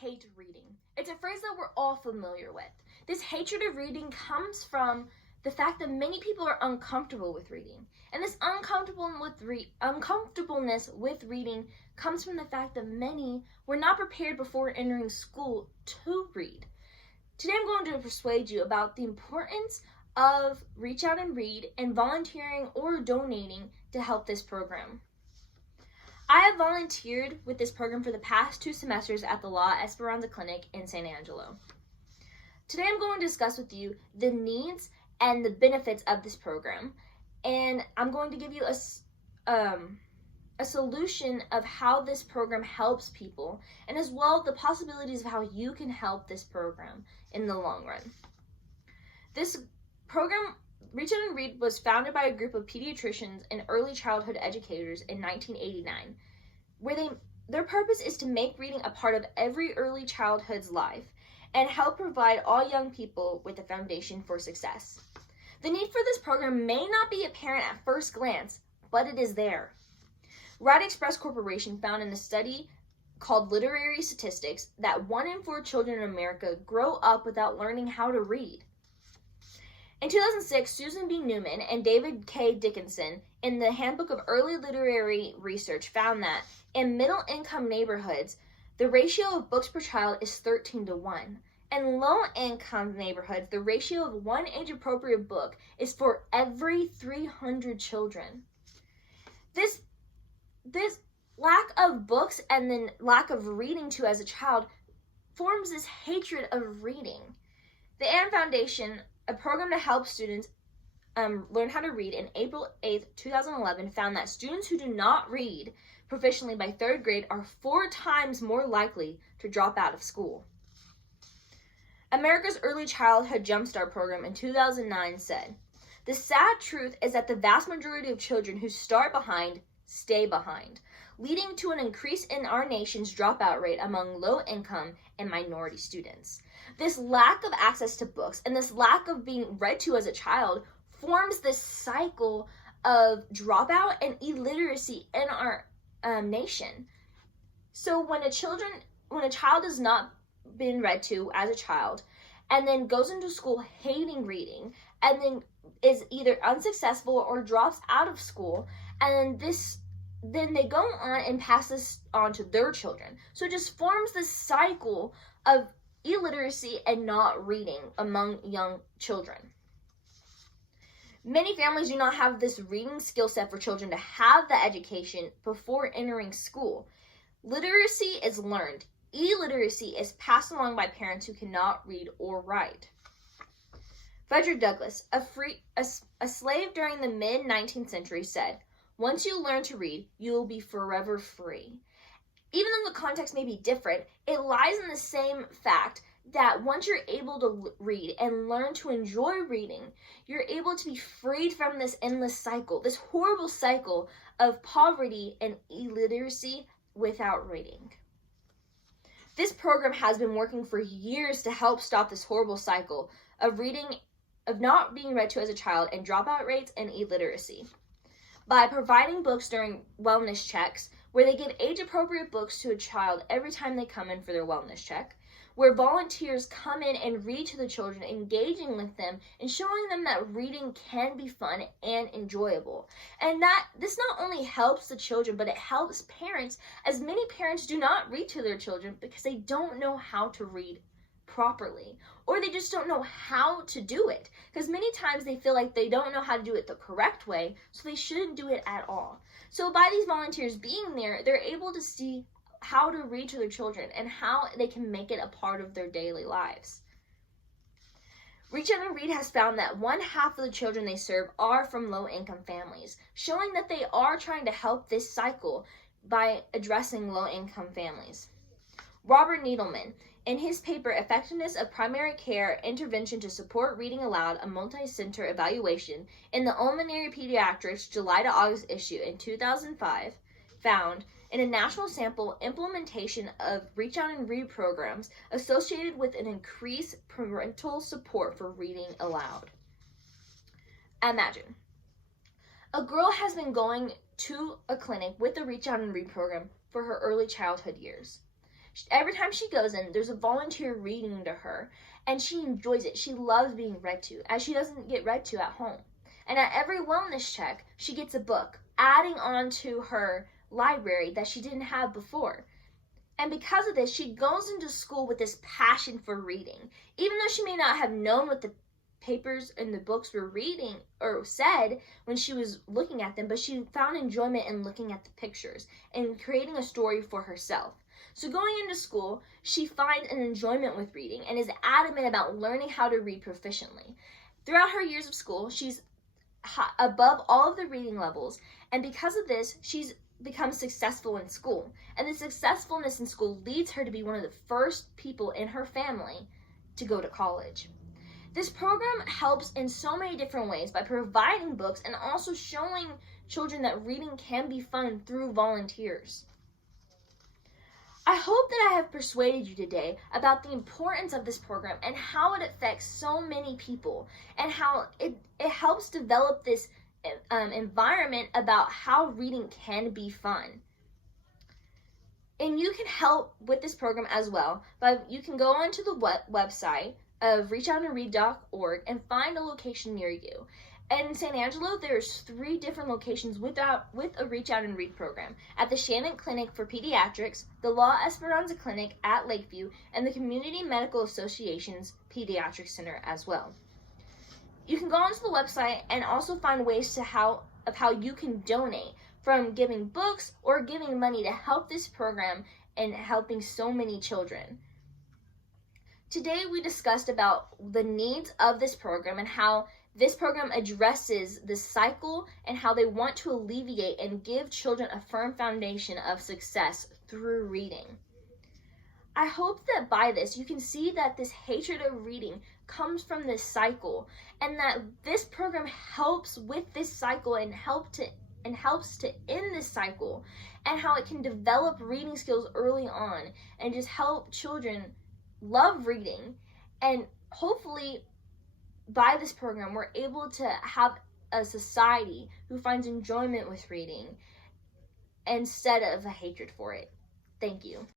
hate reading. It's a phrase that we're all familiar with. This hatred of reading comes from the fact that many people are uncomfortable with reading. And this uncomfortableness with reading comes from the fact that many were not prepared before entering school to read. Today I'm going to persuade you about the importance of Reach Out and Read and volunteering or donating to help this program. I have volunteered with this program for the past 2 semesters at the La Esperanza Clinic in San Angelo. Today I'm going to discuss with you the needs and the benefits of this program, and I'm going to give you a solution of how this program helps people, and as well the possibilities of how you can help this program in the long run. This program, Reach Out and Read, was founded by a group of pediatricians and early childhood educators in 1989, where their purpose is to make reading a part of every early childhood's life and help provide all young people with a foundation for success. The need for this program may not be apparent at first glance, but it is there. Right Express Corporation found in a study called Literary Statistics that 1 in 4 children in America grow up without learning how to read. In 2006, Susan B. Newman and David K. Dickinson in the Handbook of Early Literary Research found that in middle-income neighborhoods, the ratio of books per child is 13-1. In low-income neighborhoods, the ratio of one age-appropriate book is for every 300 children. This lack of books and then lack of reading to as a child forms this hatred of reading. The Ann Foundation, a program to help students learn how to read, in April 8, 2011, found that students who do not read proficiently by 3rd grade are 4 times more likely to drop out of school. America's Early Childhood Jumpstart program in 2009 said, "The sad truth is that the vast majority of children who start behind stay behind, leading to an increase in our nation's dropout rate among low-income and minority students. This lack of access to books and this lack of being read to as a child forms this cycle of dropout and illiteracy in our nation. So when a child has not been read to as a child and then goes into school hating reading and then is either unsuccessful or drops out of school, and then they go on and pass this on to their children. So it just forms this cycle of illiteracy and not reading among young children. Many families do not have this reading skill set for children to have the education before entering school. Literacy is learned. Illiteracy is passed along by parents who cannot read or write." Frederick Douglass, a slave during the mid-19th century, said, "Once you learn to read, you will be forever free." Even though the context may be different, it lies in the same fact that once you're able to read and learn to enjoy reading, you're able to be freed from this endless cycle, this horrible cycle of poverty and illiteracy without reading. This program has been working for years to help stop this horrible cycle of not being read to as a child and dropout rates and illiteracy, by providing books during wellness checks, where they give age-appropriate books to a child every time they come in for their wellness check, where volunteers come in and read to the children, engaging with them and showing them that reading can be fun and enjoyable. And that this not only helps the children, but it helps parents, as many parents do not read to their children because they don't know how to read properly, or they just don't know how to do it, because many times they feel like they don't know how to do it the correct way, so they shouldn't do it at all. So by these volunteers being there, they're able to see how to read to their children and how they can make it a part of their daily lives. Reach Out and Read has found that 1/2 of the children they serve are from low-income families, showing that they are trying to help this cycle by addressing low-income families. Robert Needleman, in his paper, Effectiveness of Primary Care Intervention to Support Reading Aloud, a Multi-Center Evaluation, in the Pulmonary Pediatrics July to August issue in 2005, found in a national sample implementation of Reach Out and Read programs associated with an increased parental support for reading aloud. Imagine, a girl has been going to a clinic with the Reach Out and Read program for her early childhood years. Every time she goes in, there's a volunteer reading to her, and she enjoys it. She loves being read to, as she doesn't get read to at home. And at every wellness check, she gets a book, adding on to her library that she didn't have before. And because of this, she goes into school with this passion for reading. Even though she may not have known what the papers and the books were reading or said when she was looking at them, but she found enjoyment in looking at the pictures and creating a story for herself. So going into school, she finds an enjoyment with reading and is adamant about learning how to read proficiently. Throughout her years of school, she's above all of the reading levels, and because of this, she's become successful in school. And the successfulness in school leads her to be one of the first people in her family to go to college. This program helps in so many different ways by providing books and also showing children that reading can be fun through volunteers. I hope that I have persuaded you today about the importance of this program and how it affects so many people, and how it helps develop this environment about how reading can be fun. And you can help with this program as well, but you can go onto the website of reachoutandread.org and find a location near you. And in San Angelo, there's 3 different locations with a Reach Out and Read program: at the Shannon Clinic for Pediatrics, the La Esperanza Clinic at Lakeview, and the Community Medical Association's Pediatric Center as well. You can go onto the website and also find ways of how you can donate, from giving books or giving money to help this program and helping so many children. Today we discussed about the needs of this program and how this program addresses the cycle and how they want to alleviate and give children a firm foundation of success through reading. I hope that by this you can see that this hatred of reading comes from this cycle, and that this program helps with this cycle and helps to end this cycle, and how it can develop reading skills early on and just help children love reading. And hopefully by this program we're able to have a society who finds enjoyment with reading instead of a hatred for it. Thank you.